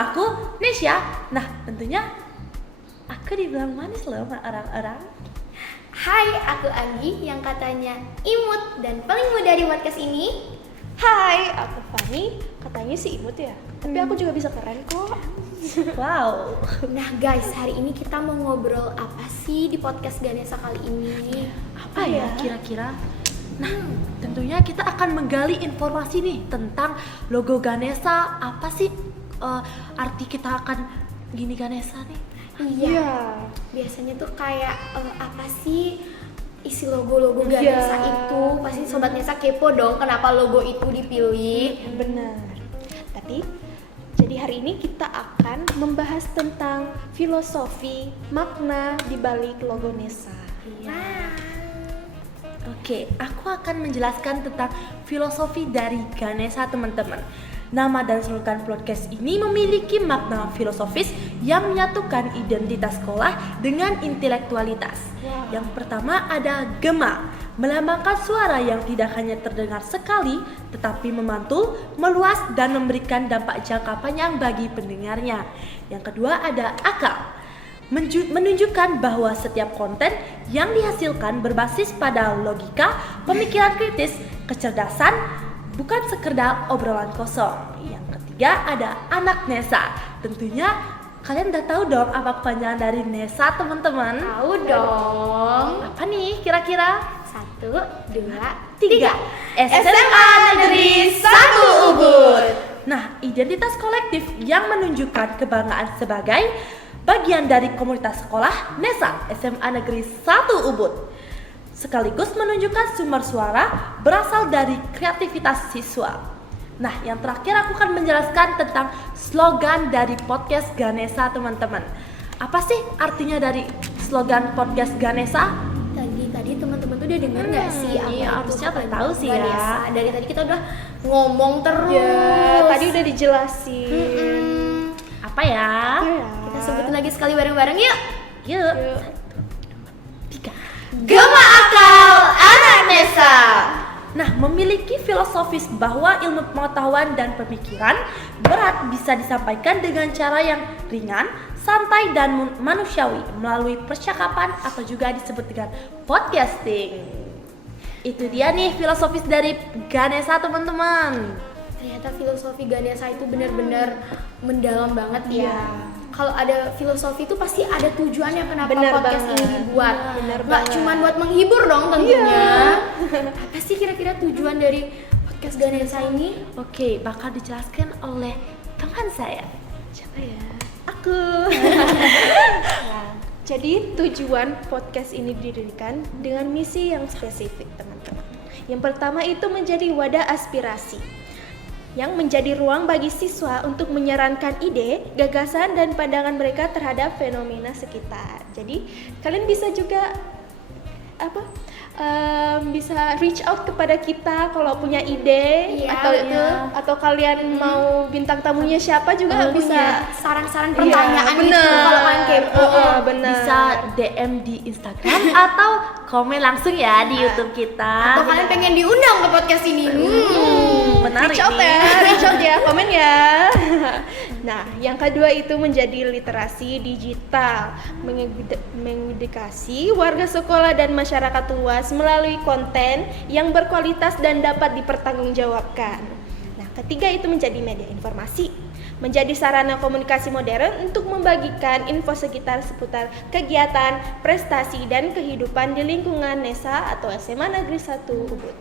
nama aku Nesya. Nah, tentunya aku dibilang manis loh sama orang-orang. Hai, aku Anggi yang katanya imut dan paling muda di podcast ini. Hai, aku Fani. Katanya sih imut ya, tapi aku juga bisa keren kok. Wow. Nah guys, hari ini kita mau ngobrol apa sih di podcast Ganesha kali ini? Apa ya kira-kira? Nah, tentunya kita akan menggali informasi nih tentang logo Ganesha. Apa sih arti kita akan gini Ganesha nih? Iya. Biasanya tuh kayak apa sih isi logo-logo Ganesha itu? Pasti Sobat Nesa kepo dong kenapa logo itu dipilih. Benar. Tapi jadi hari ini kita akan membahas tentang filosofi, makna di balik logo Nesa. Oke, aku akan menjelaskan tentang filosofi dari Ganesha teman-teman. Nama dan slogan podcast ini memiliki makna filosofis yang menyatukan identitas sekolah dengan intelektualitas. Yang pertama ada gema, melambangkan suara yang tidak hanya terdengar sekali, tetapi memantul, meluas, dan memberikan dampak jangka panjang bagi pendengarnya. Yang kedua ada akal, menunjukkan bahwa setiap konten yang dihasilkan berbasis pada logika, pemikiran kritis, kecerdasan, bukan sekedar obrolan kosong. Yang ketiga ada anak Nesa. Tentunya kalian udah tahu dong apa kepanjangan dari Nesa teman-teman? Tahu dong. Apa nih kira-kira? 1, 2, 3. 3. SMA Negeri 1 Ubud. Nah, identitas kolektif yang menunjukkan kebanggaan sebagai bagian dari komunitas sekolah Nesa SMA Negeri 1 Ubud. Sekaligus menunjukkan sumber suara berasal dari kreativitas siswa. Nah, yang terakhir aku akan menjelaskan tentang slogan dari podcast Ganesha teman-teman. Apa sih artinya dari slogan podcast Ganesha? Tadi teman-teman tuh udah denger nggak sih apa Iya, itu harusnya udah slogan tahu sih ya. Ganesha? Dari tadi kita udah ngomong terus. Ya, tadi udah dijelasin. Apa ya? Kita sebutin lagi sekali bareng-bareng yuk. Yuk. 3. Gema akal anak Nesa. Nah, memiliki filosofis bahwa ilmu pengetahuan dan pemikiran berat bisa disampaikan dengan cara yang ringan, santai, dan manusiawi melalui percakapan atau juga disebut dengan podcasting. Itu dia nih filosofis dari Ganesha teman-teman. Ternyata filosofi Ganesha itu benar-benar mendalam banget ya. Iya. Kalau ada filosofi itu pasti ada tujuannya kenapa Bener podcast banget. ini dibuat. Bener Nggak banget. cuma buat menghibur dong tentunya. Iya. Apa sih kira-kira tujuan dari podcast Ganesha ini? Oke, bakal dijelaskan oleh teman saya. Siapa ya? Aku. Jadi tujuan podcast ini didirikan dengan misi yang spesifik teman-teman. Yang pertama itu menjadi wadah aspirasi yang menjadi ruang bagi siswa untuk menyarankan ide, gagasan, dan pandangan mereka terhadap fenomena sekitar. Jadi kalian bisa juga bisa reach out kepada kita kalau punya ide Iya, atau kalian mau bintang tamunya siapa juga bisa. Saran-saran Iya, pertanyaan gitu bener. kalau kalian kepo. Bener. Bisa DM di Instagram atau komen langsung ya di YouTube kita. Atau kalian pengen diundang ke podcast ini. Menarik Reach out nih. ya, reach out ya, komen ya. Nah, yang kedua itu menjadi literasi digital, mengedukasi warga sekolah dan masyarakat luas melalui konten yang berkualitas dan dapat dipertanggungjawabkan. Nah, ketiga itu menjadi media informasi, menjadi sarana komunikasi modern untuk membagikan info sekitar seputar kegiatan, prestasi, dan kehidupan di lingkungan Nesa atau SMA Negeri 1 Ubud.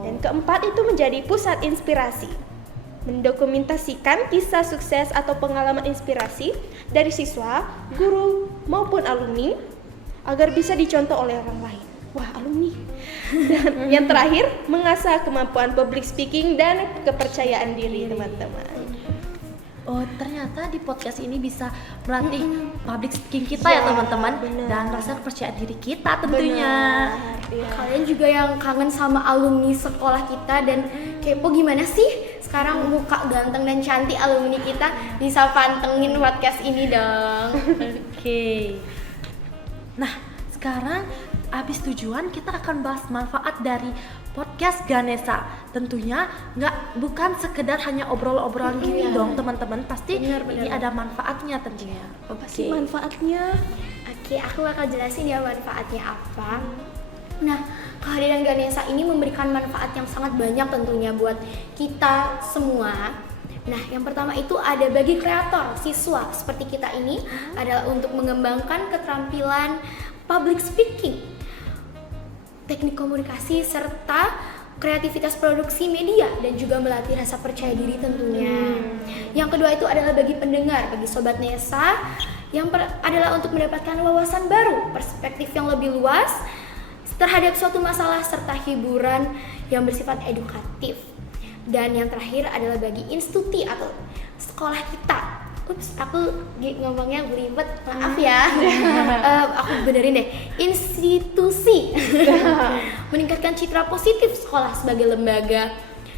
Dan keempat itu menjadi pusat inspirasi, mendokumentasikan kisah sukses atau pengalaman inspirasi dari siswa, guru, maupun alumni agar bisa dicontoh oleh orang lain. Wah, alumni. Dan yang terakhir, mengasah kemampuan public speaking dan kepercayaan diri teman-teman. Oh, ternyata di podcast ini bisa melatih public speaking kita ya teman-teman, bener. dan rasa kepercayaan diri kita tentunya. Iya. Kalian juga yang kangen sama alumni sekolah kita dan kepo gimana sih sekarang muka ganteng dan cantik alumni kita, bisa pantengin podcast ini dong. Oke. Nah, sekarang abis tujuan kita akan bahas manfaat dari podcast Ganesha. Tentunya bukan sekedar hanya obrolan gini dong teman-teman, pasti Bener. ini ada manfaatnya tentunya. Apa sih manfaatnya? Oke, aku bakal jelasin ya manfaatnya apa. Nah, kehadiran Ganesha ini memberikan manfaat yang sangat banyak tentunya buat kita semua. Nah, yang pertama itu ada bagi kreator, siswa seperti kita ini adalah untuk mengembangkan keterampilan public speaking, teknik komunikasi, serta kreativitas produksi media dan juga melatih rasa percaya diri tentunya. Yang kedua itu adalah bagi pendengar, bagi Sobat Nesa, adalah untuk mendapatkan wawasan baru, perspektif yang lebih luas terhadap suatu masalah serta hiburan yang bersifat edukatif. Dan yang terakhir adalah bagi institusi atau sekolah kita. Aku ngomongnya belibet, maaf ya. Aku benerin deh. Institusi meningkatkan citra positif sekolah sebagai lembaga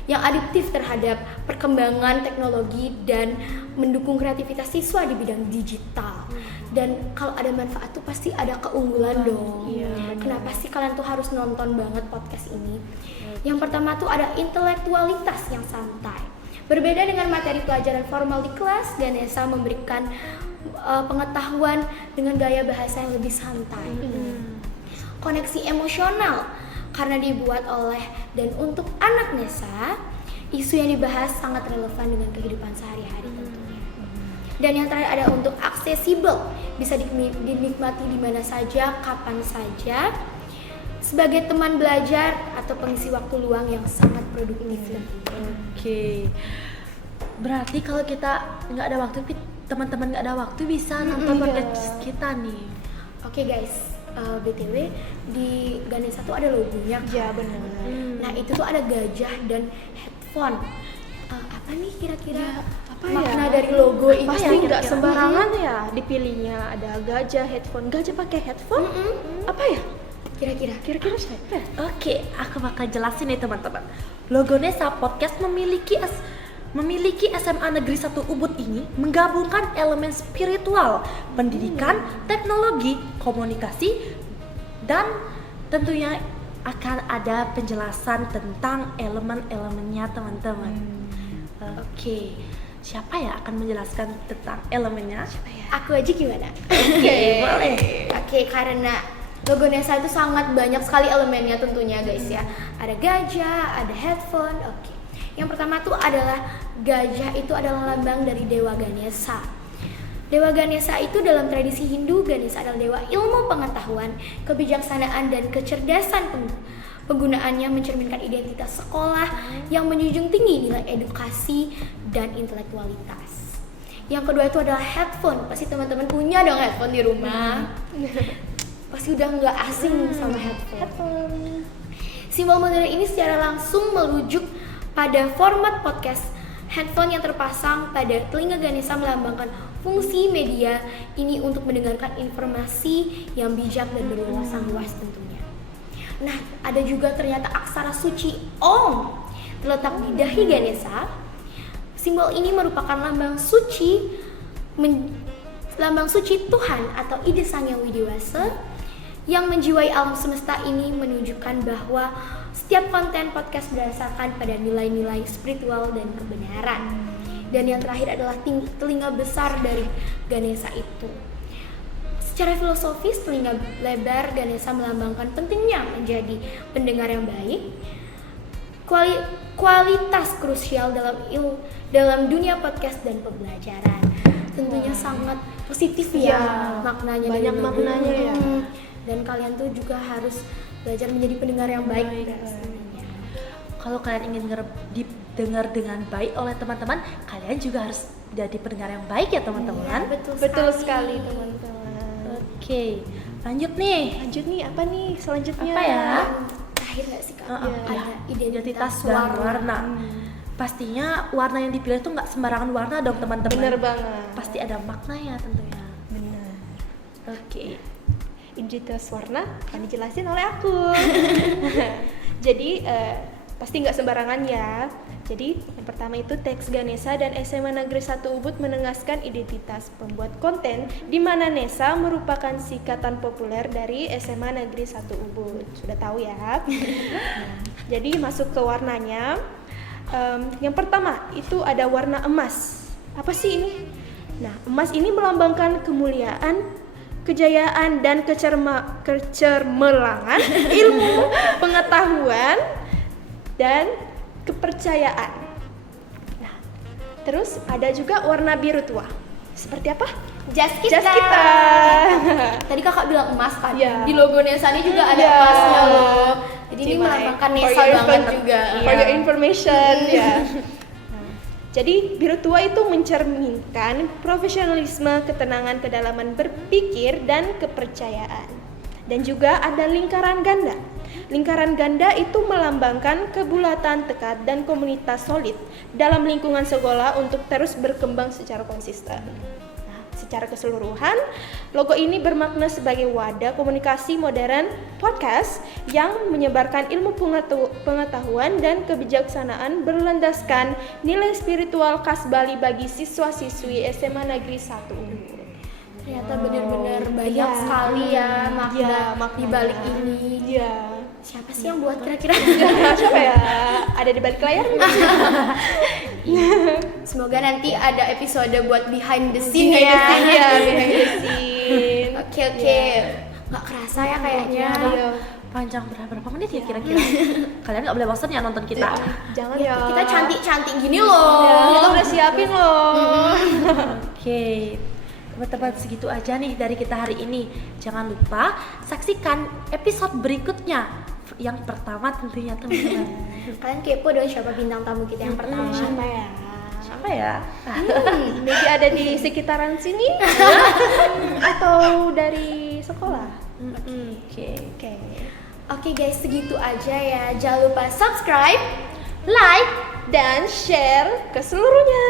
yang adaptif terhadap perkembangan teknologi dan mendukung kreativitas siswa di bidang digital. Dan kalau ada manfaat tuh pasti ada keunggulan dong. Kenapa sih kalian tuh harus nonton banget podcast ini? Yang pertama tuh ada intelektualitas yang santai. Berbeda dengan materi pelajaran formal di kelas, Ganesha memberikan pengetahuan dengan gaya bahasa yang lebih santai. Koneksi emosional karena dibuat oleh dan untuk anak Nesa, isu yang dibahas sangat relevan dengan kehidupan sehari-hari tentunya. Dan yang terakhir ada untuk aksesibel, bisa dinikmati di mana saja, kapan saja, sebagai teman belajar atau pengisi waktu luang yang sangat produktif. Oke. Berarti kalau kita nggak ada waktu, teman-teman nggak ada waktu bisa nonton podcast kita nih. Oke guys, BTW di Ganesha tuh ada logonya. Ya benar. Nah itu tuh ada gajah dan headphone. Apa nih kira-kira makna dari logo ini? Pasti ya, nggak kira-kira? sembarangan ya dipilihnya. Ada gajah, headphone. Gajah pakai headphone? Apa ya? Kira-kira Siapa? Oke, aku bakal jelasin nih teman-teman. Logo Nesa Podcast memiliki SMA Negeri 1 Ubud ini menggabungkan elemen spiritual, pendidikan, teknologi, komunikasi, dan tentunya akan ada penjelasan tentang elemen-elemennya teman-teman. Oke, siapa ya akan menjelaskan tentang elemennya? Aku aja gimana? Oke, boleh. Oke, karena logo Nesa itu sangat banyak sekali elemennya tentunya guys ya. Ada gajah, ada headphone. Oke. Yang pertama tuh adalah gajah itu adalah lambang dari Dewa Ganesha. Dewa Ganesha itu dalam tradisi Hindu, Ganesha adalah dewa ilmu pengetahuan, kebijaksanaan dan kecerdasan. Penggunaannya mencerminkan identitas sekolah yang menjunjung tinggi nilai edukasi dan intelektualitas. Yang kedua itu adalah headphone. Pasti teman-teman punya dong headphone di rumah. Pasti udah nggak asing sama headphone. Simbol modern ini secara langsung merujuk pada format podcast. Headphone yang terpasang pada telinga Ganesha melambangkan fungsi media ini untuk mendengarkan informasi yang bijak dan berwawasan luas tentunya. Nah, ada juga ternyata aksara suci Om terletak di dahi Ganesha. Simbol ini merupakan lambang suci Tuhan atau ide Sang Yang Widiwasa yang menjiwai alam semesta ini, menunjukkan bahwa setiap konten podcast berdasarkan pada nilai-nilai spiritual dan kebenaran. Dan yang terakhir adalah telinga besar dari Ganesha itu. Secara filosofis, telinga lebar Ganesha melambangkan pentingnya menjadi pendengar yang baik, kualitas krusial dalam dunia podcast dan pembelajaran. Tentunya sangat positif ya maknanya. Banyak dari logo. maknanya ya. Dan kalian tuh juga harus belajar menjadi pendengar yang baik. Kalau kalian ingin didengar dengan baik oleh teman-teman, kalian juga harus jadi pendengar yang baik ya teman-teman. Betul sekali teman-teman. Oke, lanjut nih. Apa nih selanjutnya? Apa ya? Terakhir nggak sih kak? Ada Identitas dan warna. Pastinya warna yang dipilih tuh nggak sembarangan warna dong teman-teman. Bener banget. Pasti ada maknanya tentunya. Bener. Oke. Identitas warna akan dijelasin oleh aku. Jadi pasti nggak sembarangan ya. Jadi yang pertama itu teks Ganesha dan SMA Negeri 1 Ubud menegaskan identitas pembuat konten di mana Nesa merupakan singkatan populer dari SMA Negeri 1 Ubud. Sudah tahu ya? Jadi masuk ke warnanya. Yang pertama itu ada warna emas. Apa sih ini? Nah, emas ini melambangkan kemuliaan, kejayaan, dan kecermelangan ilmu, pengetahuan, dan kepercayaan. Nah, terus ada juga warna biru tua. Seperti apa? Jas kita. Tadi kakak bilang emas kan? Iya. Di logo Nesa ini juga ada Iya. emasnya loh. Jadi ini Cimai. melambangkan For Nesa your banget info- juga. For your information, ya. Jadi biru tua itu mencerminkan profesionalisme, ketenangan, kedalaman berpikir, dan kepercayaan. Dan juga ada lingkaran ganda. Lingkaran ganda itu melambangkan kebulatan tekad dan komunitas solid dalam lingkungan sekolah untuk terus berkembang secara konsisten. Nah, secara keseluruhan, logo ini bermakna sebagai wadah komunikasi modern podcast yang menyebarkan ilmu pengetahuan dan kebijaksanaan berlandaskan nilai spiritual khas Bali bagi siswa-siswi SMA Negeri 1 Unggul. Ternyata benar-benar banyak Iya. sekali ya makna Iya, di maknanya. balik ini. Iya. Siapa sih yang buat kira-kira? Siapa ya? Ada di balik layar? Semoga nanti ada episode buat behind the scene ya. Iya, behind the scene. Oke. Nggak kerasa ya kayaknya. Iya. Panjang berapa menit ya kira-kira? Kalian nggak boleh bosan ya nonton kita. Jangan Ya, ya. kita cantik-cantik gini loh. Kita udah siapin loh. Oke, teman-teman segitu aja nih dari kita hari ini. Jangan lupa saksikan episode berikutnya. Yang pertama tentunya teman-teman. Kalian kepo dong siapa bintang tamu kita yang pertama? Siapa ya? Apa ya? Maybe ada di sekitaran sini atau dari sekolah. Oke. Oke. Oke guys, segitu aja ya. Jangan lupa subscribe. Like dan share ke seluruhnya.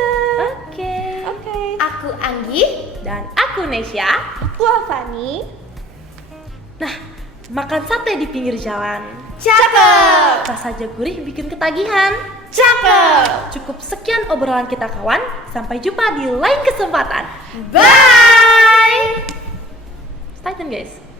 Oke. Oke. Aku Anggi. Dan aku Nesya. Aku Fani. Nah, makan sate di pinggir jalan. Cakep. Rasanya gurih bikin ketagihan. Cakep. Cukup sekian obrolan kita kawan. Sampai jumpa di lain kesempatan. Bye. Stay tune guys.